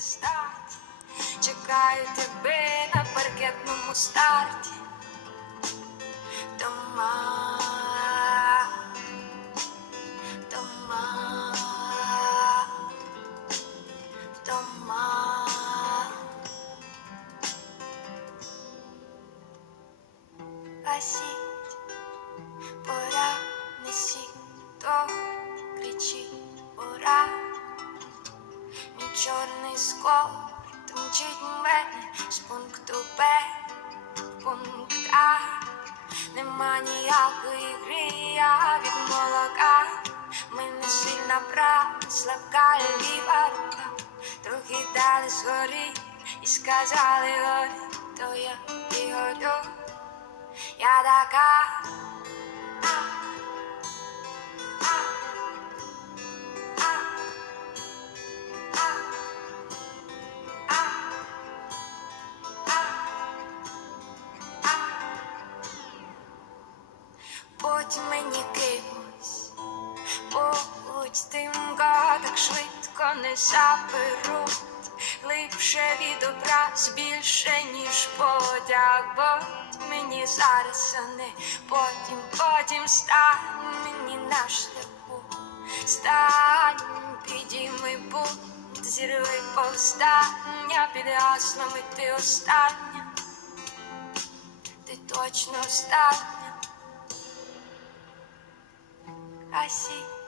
статі, чекаю тебе на паркетному старті. Дома, дома, дома. Гасіть, чорний скор мчить мене з пункту Б в пункт А. Нема ніякої гри, я від молока. Мене сильна права, слабка ліва рука. Трохи дали згори і сказали горі, то я і горю. Я така. Будь мені кимось, будь тим, кого так швидко не заберуть. Глибше від образ більше, ніж потяг. Будь мені зараз, а не потім, потім стань мені на шляху. Стань, підійми бунт, зірви повстання під гаслами ти остання. Ти точно остання. 心。